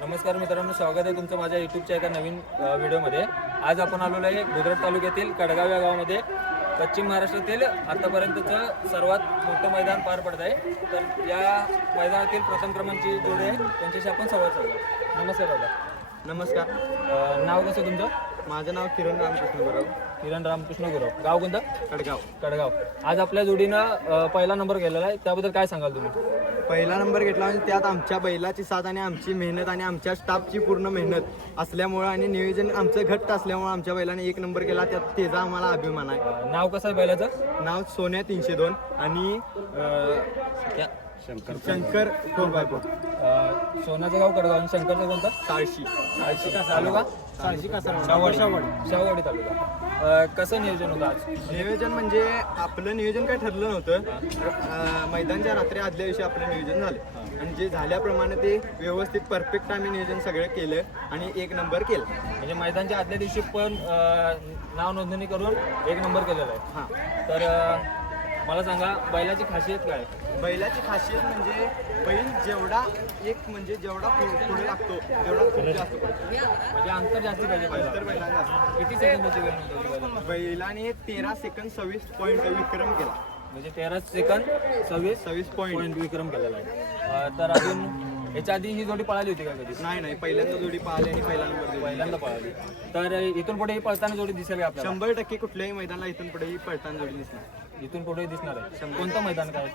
नमस्कार मित्रांनो स्वागत आहे तुमचं माझ्या युट्यूबच्या एका नवीन व्हिडिओमध्ये. आज आपण आलेलो आहे गुजरात तालुक्यातील कडगाव या गावामध्ये. पश्चिम महाराष्ट्रातील आतापर्यंतचं सर्वात मोठं मैदान पार पडत आहे. तर या मैदानातील प्रथम क्रमांकची जोडी आहे. त्यांच्याशी आपण संवाद साधू नमस्कार दादा. नमस्कार. नाव कसं तुमचं? माझं नाव किरण रामकृष्ण गुरव. किरण रामकृष्ण गुरव. गाव कोणतं? कडगाव. कडगाव. आज आपल्या जोडीनं पहिला नंबर गेलेला आहे. त्याबद्दल काय सांगाल तुम्ही? पहिला नंबर घेतला म्हणजे त्यात आमच्या बैलाची साथ आणि आमची मेहनत आणि आमच्या स्टाफची पूर्ण मेहनत असल्यामुळं आणि नियोजन आमचं घट्ट असल्यामुळं आमच्या बैलाने एक नंबर केला. त्यात त्याचा आम्हाला अभिमान आहे. नाव कसं आहे बैलाचं? नाव सोन्या तीनशे दोन आणि अं, त्या- शंकर फोर बाय फोर अ, सोनाचं गाव कडगाव आणि शंकरचं कोणतं? साळशी. साळशी. का? तालुका साळशी तालुका. अ, कसं नियोजन होतं आज? नियोजन म्हणजे आपलं नियोजन काय ठरलं नव्हतं. अं, मैदानच्या रात्री आदल्या दिवशी आपलं नियोजन झालं. आणि जे झाल्याप्रमाणे ते व्यवस्थित परफेक्ट आम्ही नियोजन सगळं केलं आणि एक नंबर केला. म्हणजे मैदानच्या आदल्या दिवशी पण अ, नाव नोंदणी करून एक नंबर केलेला आहे. हां. तर अ, मला सांगा बैलाची खासियत काय? बैलाची खासियत म्हणजे बैल जेवढा एक म्हणजे जेवढा पु- पुढे लागतो तेवढा खूप जास्त पडतो. म्हणजे अंतर जास्ती पाहिजे तर बैलाला. बैला जास्त. किती वेळ नोंदवली बैलाला? बैलाने तेरा सेकंद सव्वीस पॉईंट विक्रम केला. म्हणजे तेरा सेकंद सव्वीस सव्वीस पॉईंट. पॉईंट विक्रम केलेला आहे. अ, तर अजून याच्या आधी ही जोडी पळाली होती का कधी? नाही नाही पहिल्यांदा जोडी पाहिली आणि पहिला नंबर दिला पहिल्यांदा पळाली. तर इथून पुढे ही पळताना जोडी दिसेल का आपल्याला? शंभर टक्के कुठल्याही मैदानाला इथून पुढेही पळताना जोडी दिसणार. इथून पुढे दिसणार आहे. कोणतं मैदान काय?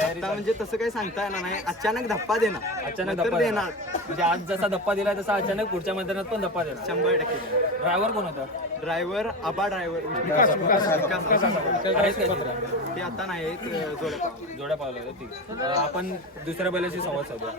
आता म्हणजे तसं काही सांगता येणार नाही. अचानक धप्पा देणार. अचानक धप्पा देणार. म्हणजे आज जसा धप्पा दिला तसा अचानक पुढच्या मैदानात पण धप्पा दिला शंभर टक्के ड्रायव्हर कोण होता? Driver Aba driver. आहेत का? ते आता नाही आहेत, जोड्या जोड्या पावल्या होत्या ठीक. आहे. अं, आपण दुसऱ्या बैलाशी संवाद साधूया.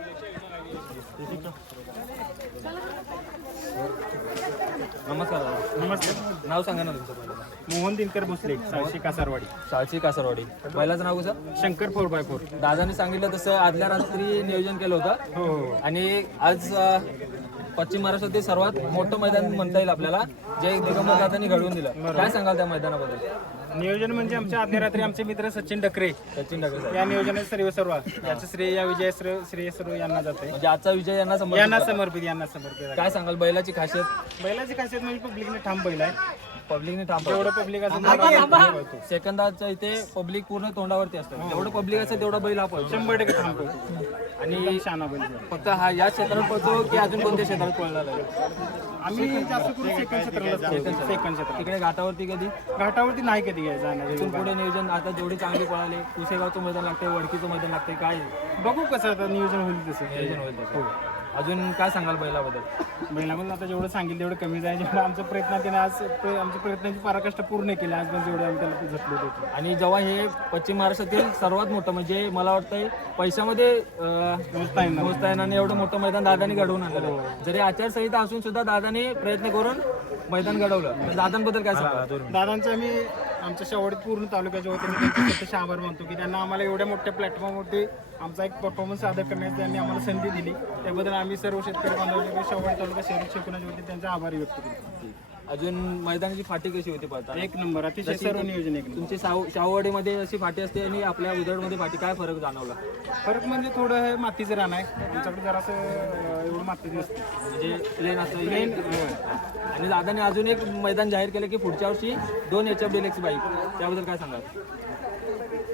नमस्कार. नमस्ते नाव सांगा ना तुमचं. मोहन दिनकर भोसले साक्षी कासारवाडी. साळशी कासरवाडी. बैलाचं नाव कसं? शंकर फोर बाय फोर दादाने सांगितलं तसं आदल्या रात्री नियोजन केलं होतं. हो हो. आणि आज अ, पश्चिम महाराष्ट्रातील सर्वात मोठं मैदान म्हणता येईल आपल्याला जे दिगंबर दादांनी घडवून दिलं. काय सांगाल त्या मैदानाबद्दल? नियोजन म्हणजे आमच्या आदल्या रात्री आमचे मित्र सचिन डकरे सचिन साहेब. या नियोजनात सर्व सर्व. याचं श्रेय या विजय श्रेय सर्व यांना जाते म्हणजे आजचा विजय यांना समोर यांना समर्पित यांना समर्पित. आहे. काय सांगाल बैलाची खासियत? बैलाची खासियत म्हणजे पब्लिकने ठाम बैल आहे. पब्लिकने थांब जेवढं पब्लिक असेल. सेकंदाच्या इथे पब्लिक पूर्ण तोंडावरती असतं. जेवढं पब्लिक असेल तेवढा बैल हा पळतो. शंभर टक्के पळतो आणि शहाणा बैल. फक्त हा या क्षेत्रात पळतो की अजून कोणत्या क्षेत्रात पळणार आहे? आम्ही जास्त करून सेकंड क्षेत्राला सेकंड क्षेत्र तिकडे घाटावरती कधी? घाटावरती नाही कधी घ्यायचं जाणार इथून पुढे नियोजन आता जेवढी चांगली पळाले कुसेगावचं मैदान लागते वडकीचं मैदान लागते काय? बघू कसं आता नियोजन होईल तसं. नियोजन होईल त्याचं? अजून काय सांगाल बैलाबद्दल? बैलाबद्दल आता जेवढं सांगेल तेवढं कमी जाईल. जेवढं आमचा प्रयत्न त्याने आज प्र- आमच्या प्रयत्नाची पराकाष्ठ पूर्ण केली. आज पण जेवढं आम्ही त्याला झटलो होतो आणि जेव्हा हे पश्चिम महाराष्ट्रातील सर्वात मोठं म्हणजे मला वाटतंय पैशामध्ये अं, मोजता येणार मोजता येणार नाही एवढं मोठं मैदान दादानी घडवून आणलेलं आहे. जरी आचारसंहिता असून सुद्धा दादाने प्रयत्न करून मैदान घडवलं. तर दादांबद्दल काय सांगा दादांचं आम्ही आमच्या शेवट पूर्ण तालुक्याच्या वतीने त्यांचे आभार मानतो की त्यांना आम्हाला एवढ्या मोठ्या प्लॅटफॉर्मवरती आमचा एक परफॉर्मन्स सादर करण्याची त्यांनी आम्हाला संधी दिली. त्याबद्दल आम्ही सर्व शेतकरी बांधवांच्या शेवट तालुका शहरी क्षेत्राच्या वतीने त्यांचा आभार व्यक्त करतो. अजून मैदानाची फाटी कशी होती पळताना एक नंबर अतिशय सर्व नियोजन एक नंबर. तुमची साव शाहूवाडीमध्ये अशी फाटी असते आणि आपल्या उदडमध्ये फाटी काय फरक जाणवला? फरक म्हणजे थोडं हे मातीचं रान आहे. आमच्याकडे जरासं अं, एवढं मातीचं नसतं. म्हणजे प्लेन असतं प्लेन आणि दादाने अजून एक मैदान जाहीर केलं की पुढच्या वर्षी दोन एच एफ बाईक त्याबद्दल काय सांगाल?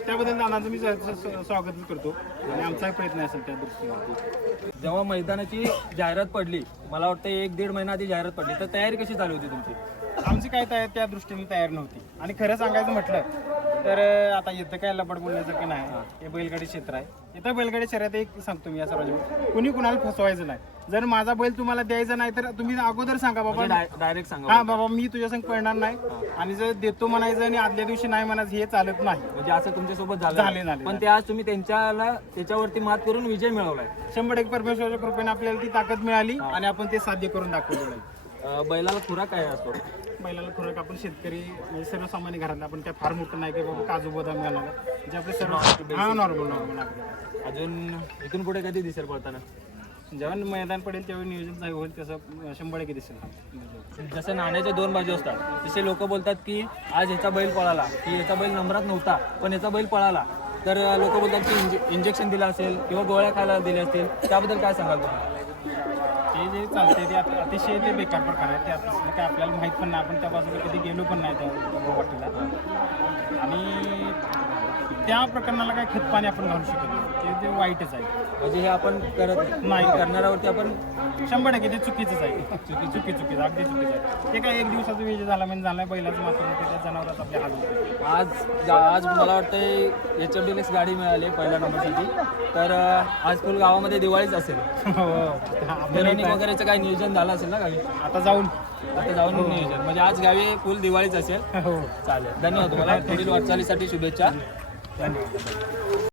त्याबद्दल दादांचं मी स्वागत करतो. आणि आमचाही प्रयत्न असेल त्या दृष्टीने जेव्हा मैदानाची जाहिरात पडली मला वाटतं एक दीड महिना आधी जाहिरात पडली. तर तयारी कशी चालू होती तुमची? आमची काय तयार त्या दृष्टीने तयार नव्हती. आणि खरं सांगायचं म्हटलं तर आता इथं काय लपड बोलण्यासारखं नाही हे बैलगाडी क्षेत्र आहे. इथं बैलगाडी शर्यत एक सांगतो मी या सर्वांच्या कुणी कुणाला फसवायचं नाही. जर माझा बैल तुम्हाला द्यायचा नाही तर तुम्ही अगोदर सांगा बाबा. डायरेक्ट सांगा हा बाबा मी तुझ्या संग पळणार नाही. आणि जर देतो म्हणायचं आणि आदल्या दिवशी नाही म्हणायचं हे चालत नाही. म्हणजे असं तुमच्यासोबत झालं. झाले, पण ते आज तुम्ही त्यांच्याला त्याच्यावरती मात करून विजय मिळवलाय. शंभर एक परमेश्वराच्या कृपेने आपल्याला ती ताकद मिळाली आणि आपण ते साध्य करून दाखवलेलं आहे अं, बैलाला खुराक काय असतो? बैलाला खुराक आपण शेतकरी म्हणजे सर्वसामान्य घरात आपण काय फार मोठं नाही की बाबा काजू बदाम घालावं जे आपले सर्व हा नॉर्मल नॉर्मल अजून इथून पुढे कधी दिसेल पळताना? जेव्हा मैदान पडेल तेव्हा नियोजन नाही होईल तसं शंभर टक्के दिसेल. जसं नाण्याच्या दोन बाजू असतात तसे लोक बोलतात की आज ह्याचा बैल पळाला की ह्याचा बैल नंबरात नव्हता पण ह्याचा बैल पळाला. तर लोक बोलतात की इंजे इंजेक्शन दिलं असेल किंवा गोळ्या खायला दिल्या असतील त्याबद्दल काय सांगाल तुम्ही? ते जे चालते ते आता अतिशय ते बेकार प्रकार आहे ते आता काय आपल्याला माहीत पण नाही. आपण त्या बाजूला कधी गेलो पण नाही त्या वाटेला आणि त्या प्रकरणाला काय खतपाणी आपण घालू शकत नाही. ते ते वाईटच आहे. म्हणजे हे आपण करत नाही. करणाऱ्यावरती आपण शंभर टक्के ते चुकीचंच आहे. चुकी चुकी चुकीचं अगदी चुकीचं आहे. ते काय एक दिवसाचा विजय झाला म्हणजे झाला बैलाचं मात्र त्या जनावरात आपल्या हात होते. आज आज मला वाटतं एच एफ डिलेक्स गाडी मिळाली पहिल्या नंबरसाठी. तर अं, आज फुल गावामध्ये दिवाळीच असेल. हो, आपल्याला मिरवणूक इथं- वगैरेचं काही नियोजन झालं असेल ना गावी? आता जाऊन. आता जाऊन नियोजन. म्हणजे आज गावी फुल दिवाळीच असेल. हो. चालेल. धन्यवाद तुम्हाला. पुढील वाटचालीसाठी शुभेच्छा. धन्यवाद